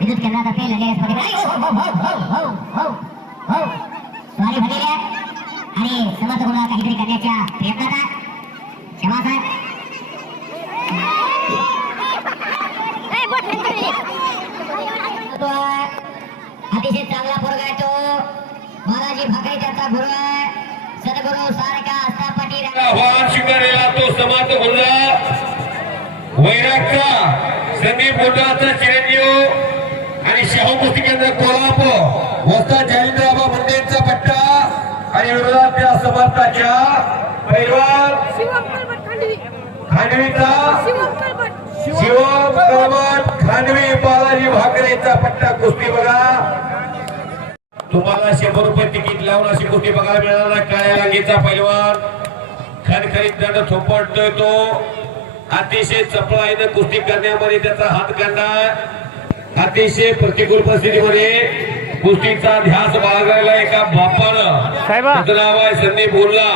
Visit करना था पहले लेस पर स्वारी भलेल्या आणि समर्थ गुणा काहीतरी करण्याच्या प्रयत्नाचा क्षमा सर अतिशय चांगला पोरगा आहे तो. बालाजी भगाई त्याचा गुरु आहे. सद्गुरु सारखा असता पाटील आव्हान स्वीकारलेला तो समाज गुरु वैरागचा संदीप गुरुचा चिरंजीव. आणि शाहू कुस्ती केंद्र कोल्हापूर वस्ता जयेंद्रबा मंदिरचा पट्टा आणि विरोधात त्या समर्थाच्या पैलवान खांडवीचा शिवम कळवट खांडवी बालाजी भाकरेचा पट्टा कुस्ती बघा. तुम्हाला शंभर रुपये तिकीट लावून अशी कुस्ती बघायला मिळणार. काळ्या रांगेचा पैलवान. खणखणीत दंड थोपटतोय तो. अतिशय चपळाईनं कुस्ती करण्यामध्ये त्याचा हात काढणार अतिशय प्रतिकूल परिस्थितीमध्ये कुस्तीचा ध्यास बाळगायला एका बापानं नाव आहे संदीप बोलला.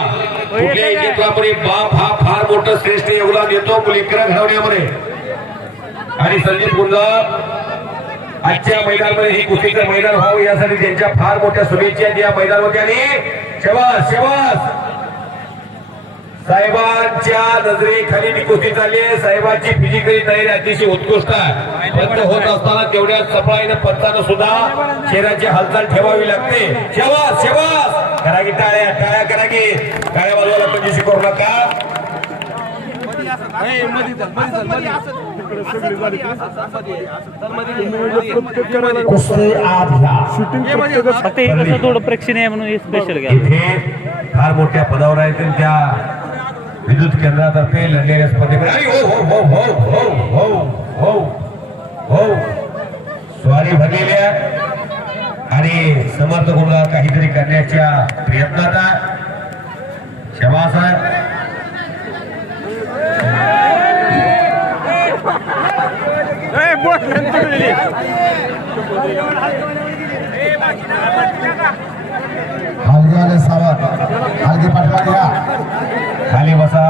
कुठल्याही? क्षेत्रामध्ये बाप हा फार मोठं श्रेष्ठ योगदान देतो लेकरं घडवण्यामध्ये आणि संदीप बोलला आजच्या मैदानामध्ये ही कुस्तीचं मैदान व्हावं यासाठी त्यांच्या फार मोठ्या शुभेच्छा या मैदानामध्ये आणि शबास शबास साहेबांच्या नजरेखाली ती कुस्ती चालली आहे. साहेबांची फिजिकली तयारी अतिशय उत्कृष्ट आहे. पंच होत असताना तेवढ्या सफळाईनं पंचानं सुद्धा शरीराची हालचाल ठेवावी लागते. शबास शबास करा की टाळ्या टाळ्या करा की टाळ्या बाजूला पंचवीशी करू नका. कुस्ती फक्त हे कसं थोडं प्रेक्षणीय म्हणून हे स्पेशल घ्या. फार मोठ्या पदावर आहेत आणि ವಿದ್ಯುತ್ ಕೇಂದ್ರತರ್ಫೆ ಲಂಡೇರಿಯ स्पर्धेकडे स्वारी भरलेल्या आणि समर्थ गुरुला काहीतरी करण्याच्या प्रयत्नात शबास आहे हलगे सावध हलगे पाठवा घ्या खाली बसा.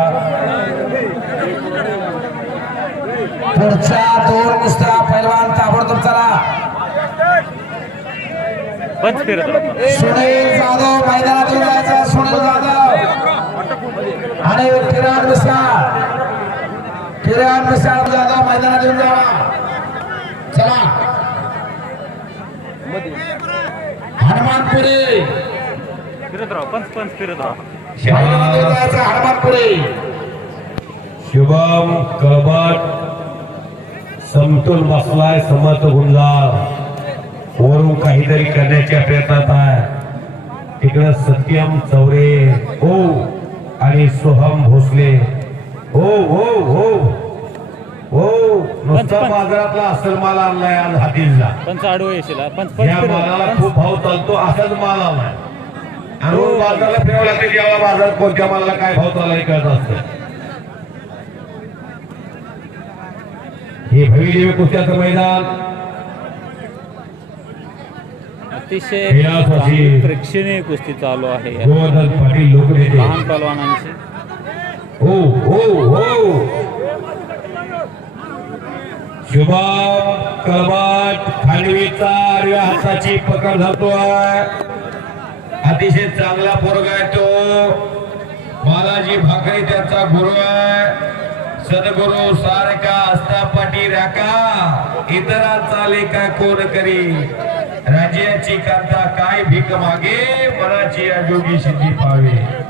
पुढच्या दोन कुस्त्या पैलवान ताबडतोब चला. सुनील जाधव मैदानात जायचं सुनील जाधव. आणि किरण मिसाळ. किरण मिसाळ जाधव मैदानात येऊन जावा. चला. हनुमानपुरी फिरत राहा पंच पंच फिरत राहा मैदानात येऊन शबास जायचं हनुमानपुरी शुभम कळबट समतोल बसलाय समर्थ गुंजार वरून काहीतरी करण्याच्या प्रयत्नात आहे. तिकडं सत्यम चौरे हो. आणि सोहम भोसले हो हो. बाजारातला असल माल आणलाय आज हातीला पंच आडवं येशील हा. पंच या मालाला. खूप भाव चालतो असाच माल आलाय आणि रोज बाजाराला फिरावं लागते जेव्हा बाजारात कोणत्या मालाला काय भाव चालला हे कळत असतं हे भविदेवी कुस्त्याचं मैदान अतिशय. चांगली प्रेक्षणीय कुस्ती चालू आहे या गोवर्धन पाटील लोकनेते लहान पलवानांची हो हो हो शुभम कळबाट खांडवीचा आडव्या हाताची पकड धरतोय. अतिशय चांगला पोरगा आहे तो. बालाजी भाकरे त्याचा गुरु आहे. सद्गुरु सारखा असता पाठी राका इतरांचा लेखा कोण करी? राज्याची कांता काय भीक मागे? मनाची अजोगी सिद्धी पावे.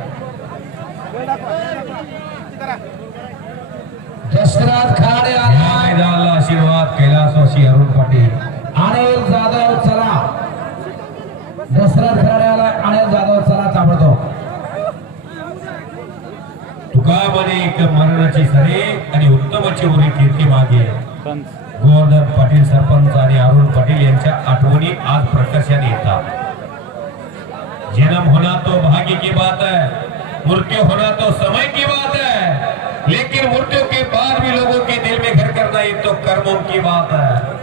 दशरथ खाडे मैदानाला आशीर्वाद कैलासवासी अरुण पाटील. अनिल जाधव चला. खाडे आला. अनिल जाधव चला ताबडतोब. तुका म्हणे एक मरणाची सरे आणि उत्तमाची उरी कीर्ती मागे. गोवर्धन पाटील सरपंच आणि अरुण पाटील यांच्या आठवणी आज प्रकाशाने येतात. जन्म होना तो भाग्य की बात है मृत्यु होना तो समय की बात बात है।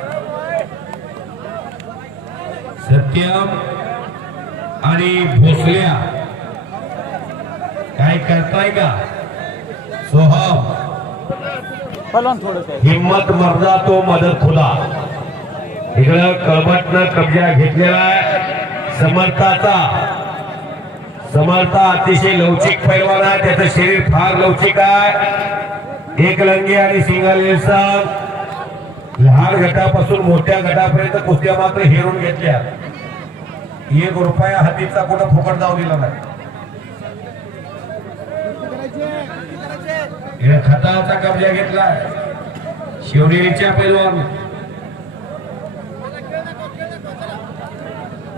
सत्यम आणि भोसल्या। काय करताय का? सोहम। हिम्मत मर्दा तो मदत खुदा इकडं कळमटनं कब्जा घेतलेला आहे समर्थाचा। समर्था अतिशय लवचिक पैलवान आहे त्याचं शरीर फार लवचिक आहे। एक लंगी आणि सिंगल संघ लहान गटापासून मोठ्या गटापर्यंत कुस्त्या मात्र हेरून घेतल्या. एक रुपया हातीचा कुठं फुकट जाऊ दिला नाही. खताचा कब्जा घेतलाय. शिवनेरीच्या पैलवान.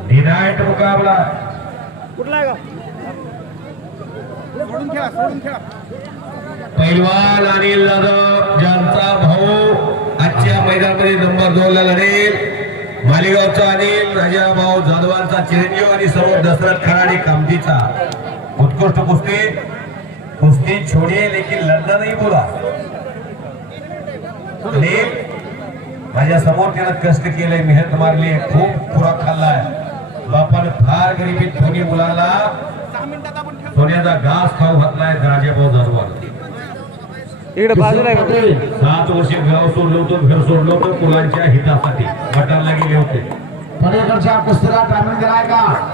डिनाईट मुकाबला. पैलवान अनिल जाधव ज्यांचा भाऊ मैदानामध्ये नंबर दोनला लढेल. मालेगावचा अनिल राजाभाऊ जाधवांचा चिरंजीव आणि सर्व दशरथ खराडे कामतीचा उत्कृष्ट कुस्ती. कुस्ती छोडी लेकिन लढणं नाही बोला. आणि माझ्यासमोर त्यानं कष्ट केलंय मेहनत मारली खूप खुराक खाल्लाय. बापानं फार गरिबीत दोन्ही मुलाला. सोन्याचा घास खाऊ घातलाय राजाभाऊ जाधवाला इकडे बाजूला आहे का? सात वर्षे गाव सोडलं होतं घर सोडलं होतं मुलांच्या हितासाठी. गटाला गेले होते. पलीकडच्या कुस्तीला टायमिंग दिलाय का?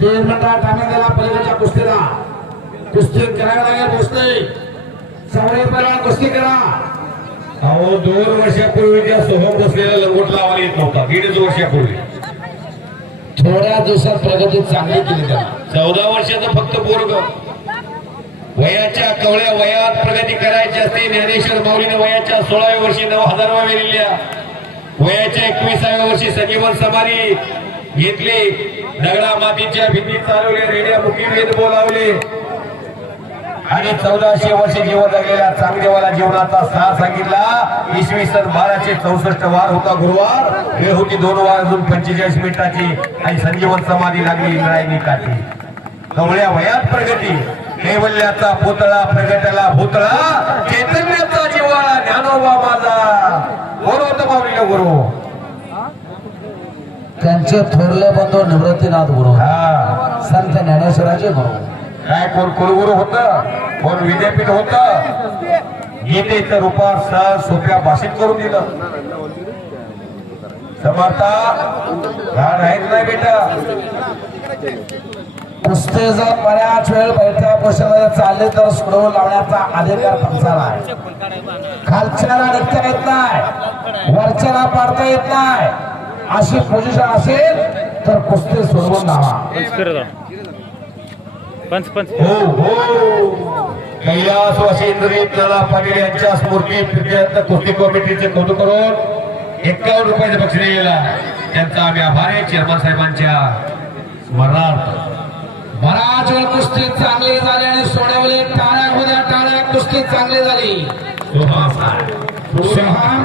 तीन मिनिटा टायमिंग दिला पलीकडच्या कुस्तीला. कुस्ती करायला लागेल कुस्ती. सवयी पहिला कुस्ती करा. अहो दोन वर्षापूर्वी त्या सोहम बसलेला लंगोट लावायला येत नव्हता. दीडच वर्षापूर्वी. थोड्या दिवसात प्रगती चांगली केली त्याला. चौदा वर्षाचं फक्त पोरग. वयाच्या कवळ्या वयात प्रगती करायची असते. ज्ञानेश्वर माऊलीने वयाच्या सोळाव्या वर्षी नऊ हजारवा वेलेल्या वयाच्या एकविसाव्या वर्षी सजीवन समाधी घेतली. दगडा मातीच्या भिंती चालवल्या. रेड्या मुखी वेद बोलावले. आणि चौदाशे वर्ष जीवन जगलेल्या चांगदेवाला जीवनाचा सहा सांगितला. इसवी सन बाराशे चौसष्ट वार होता गुरुवार. वेळ होती दोन वार अजून पंचेचाळीस मिनिटाची. आणि संजीवन समाधी लागली इंद्रायणी काठी. कवळ्या वयात प्रगती. कैवल्याचा पुतळा प्रगटला भूतळा चैतन्याचा जिवाळा ज्ञानोबा माझा माऊलीला गुरु. त्यांचे थोरले बंधू निवृत्तीनाथ गुरु. हा. संत ज्ञानेश्वराचे गुरु. काय कोण कुलगुरू होत? कोण विद्यापीठ होत? गीतेचं रूपात सहज सोप्या भाषेत करून दिलं. समर्था लहान आहेत नाही बेटा? कुस्ती जर बऱ्याच वेळ बैठ्या पोषणामध्ये चालले तर सोडवून लावण्याचा अधिकार पंचाला आहे. खालच्याला निघता येत नाही. वरच्याला पाडता येत नाही. अशी पोझिशन असेल तर कुस्ती सोडवून लावा. पंच. पंच हो हो. नाना पाटील यांच्या स्मृती प्रित्यर्थ कुस्ती कमिटीचे कौतुक करून एकावन्न रुपयाचे बक्षीस त्यांचा आम्ही आभार आहे. चेअरमन साहेबांच्या स्मरणार्थ. बराच वेळ कुस्ती चांगली झाली आणि सोडवली टाळ्या होत्या टाळ्या कुस्ती चांगली झाली. सोहम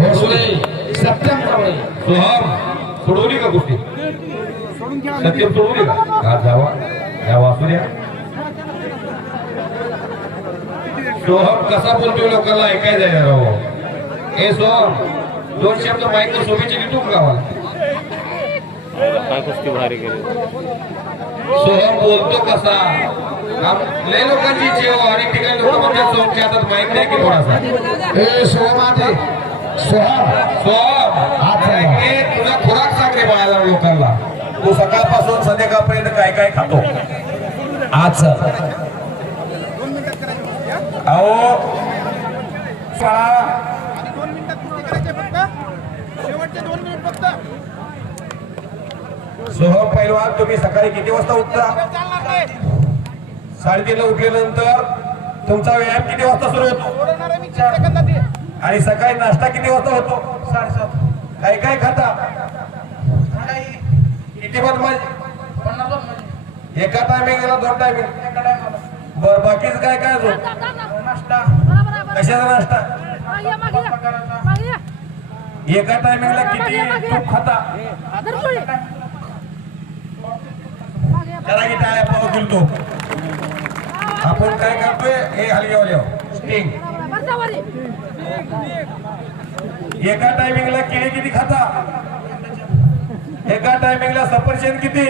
भोसले सत्यम कावळे सोहम सोडवली का कुस्ती? सत्यम सोडवली का? हा जावा. जावा असू द्या. सोहम कसा बोलतोय लोकांना ऐकायचं जायला राव हो? हे सोहम दोन शब्द माईक सोबीचे घेतो गावाला. काय कुस्ती भारी केली. सोहम बोलतो कसा? लय लोकांची जेव अनेक ठिकाणी लोक हातात माईक नाही की थोडासा हे सोहम सोहम. तुझा खुराक सांगते बाळाला लोकांना. तू सकाळपासून संध्याकाळपर्यंत काय काय खातो? आज अहो. शाळा. दोन मिनिटात कुस्ती करायचे फक्त. शेवटचे दोन मिनिट फक्त. सोहम पैलवान तुम्ही सकाळी किती वाजता उठता? चालणार साडेतीनला उठल्यानंतर तुमचा व्यायाम किती वाजता सुरू होतो? आणि सकाळी नाश्ता किती वाजता होतो? साडेसात काय काय खाता? किती पण म्हणजे? पन्नास दोन एका टायमिंगला दोन टायमिंग बर बाकीच काय काय अजून? नाश्ता कशाचा नाश्ता? एका टायमिंगला किती खाता? त्याला की टाळ्या पाव किलो आपण काय करतोय? हे हलगेवाले स्टिंग हो. एका टायमिंगला केळी किती खाता? एका टायमिंगला सफरचंद किती?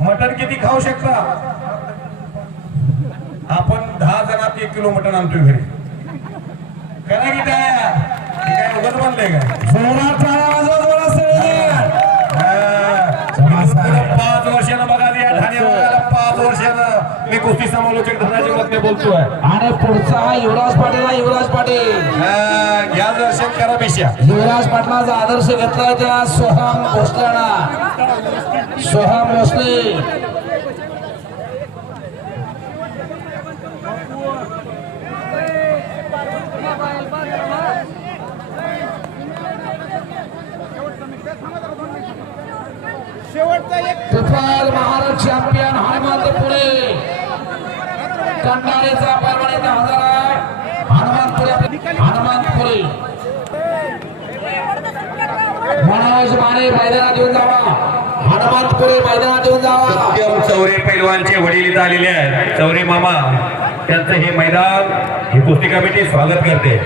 मटन किती खाऊ शकता? आपण दहा जणात एक किलो मटन आणतोय घरी. करा की टाळ्या हे काय उगाच म्हणलंय काय? कुस्ती समालोचक धनाजी मधने बोलतोय. आणि पुढचा हा युवराज पाटील हा युवराज पाटील. हा, घ्या दर्शन करा बिशा युवराज पाटलाचा आदर्श घेतलाय त्या सोहम भोसलेना सोहम भोसले. शेवटचा एक तुफान महाराष्ट्र चॅम्पियन हनुमंत कंटाळेचा परवानेचा परवाने हजार हनुमानपुरे. हनुमंतपुरे मनोज माने मैदानात येऊन जावा. हनुमानपुरे मैदानात येऊन जावा. सत्यम चौरे पैलवानचे वडील इथं आलेले आहेत. चौरे मामा त्यांचं हे मैदान ही कुस्ती कमिटी स्वागत करते.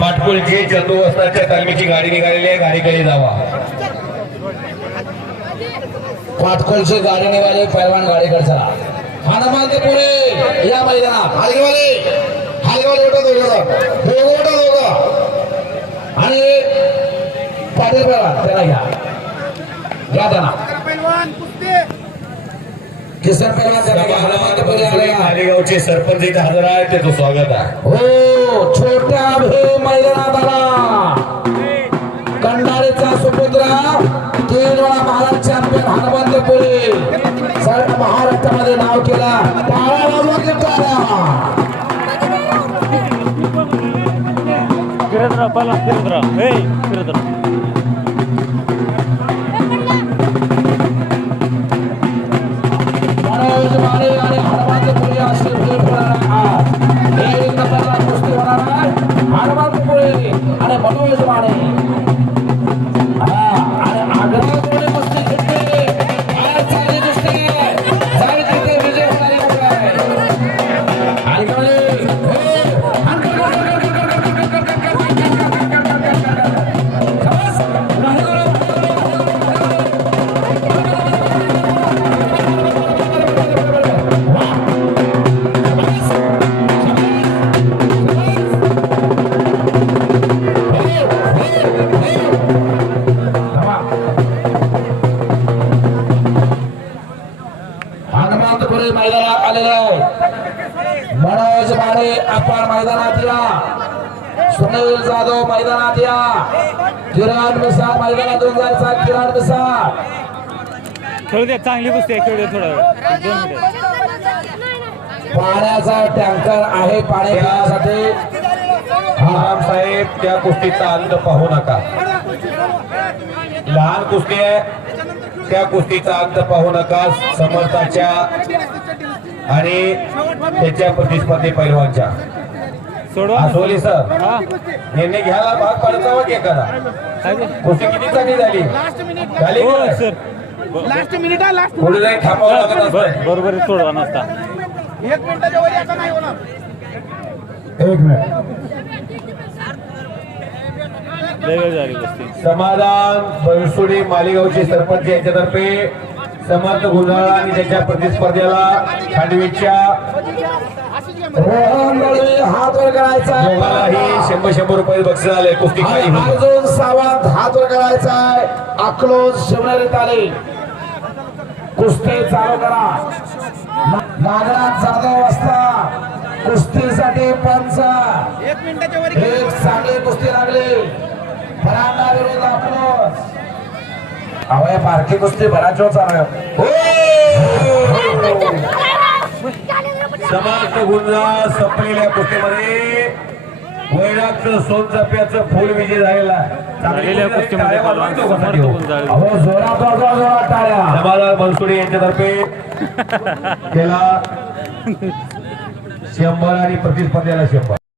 पाटकुलची चंदू वस्ताच्या तालमीची गाडी निघालेली आहे गाडीकडे जावा. पाटकोलची गाडी निघाली पैलवान गाडीकडे चला. हनुमंतपुरे या मैदानात हलगेवाले. हलगेवाले उठा दोघं दोघं उठा दोघं. आणि पाटील त्याला घ्या. घ्या त्यांना. किसन त्याला मालेगावचे सरपंच इथं हजर आहेत त्याचं स्वागत आहे. हो छोट्या भे मैदानात आला. कंडारीचा सुपुत्र तीन वेळा महाराष्ट्र चॅम्पियन हनुमंतपुरे सर्व महाराष्ट्रामध्ये नाव केला. टाळ्या वाजवा की टाळ्या फिरत राहा पहिला फिरत राहा आलेले आहे मनोज माने आपण मैदानात या. सुनील जाधव मैदानात या. किरण मिसाळ मैदानात येऊन जायचा किरण मिसाळ. खेळू द्या चांगली कुस्ती आहे खेळू द्या थोडा दोन मिनिट. पाण्याचा टँकर आहे पाणी पिण्यासाठी. साहेब त्या कुस्तीचा अंत पाहू नका. लहान कुस्ती आहे. त्या कुस्तीचा अंत पाहू नका. समर्थाच्या आणि त्याच्या प्रतिस्पर्धी पैलवानच्या. सोडवा. आसोली सर? हा. निर्णय घ्यायला भाग पाडायचा वा की एखादा ते? कुस्ती किती चांगली झाली लास्ट मिनिट. झाली हो? सर. लास्ट मिनिट लास्ट पुढे जाऊन थांबावं लागत असतं बरोबर सोडवा नसता एक मिनिटाच्या वर याचा नाही होणार. एक मिनिट. समाधान बनसोडे मालेगावचे सरपंच यांच्यातर्फे समर्थ गुंजाळा आणि त्याच्या प्रतिस्पर्ध्याला खांडवीच्या हात वर करायचा दोघांनाही शंभर शंभर रुपये बक्षीस आले कुस्ती काही. अर्जुन सावंत हात वर करायचा आहे. अकलोज शिवनेरी ताली. कुस्ती चालू करा. नागराज जाधव असता कुस्तीसाठी पंच. एक मिनिटाच्या वर एक चांगली कुस्ती लागली. फरांडा विरुद्ध अकलोज अवय पारखी कुस्ती बराच वेळ चालू आहे. समर्थ गुंजा संपलेल्या कुस्तीमध्ये. वैरागचं सोनचाप्याचं फुल विजय झालेला झालेल्या कुस्ती कुस्तीमध्ये वाजवा समर्थ. गुंजाळी अहो जोरात वाजवा जोरात टाळ्या. समाधान बनसोडे यांच्यातर्फे त्याला शंभर आणि प्रतिस्पर्ध्याला शंभर.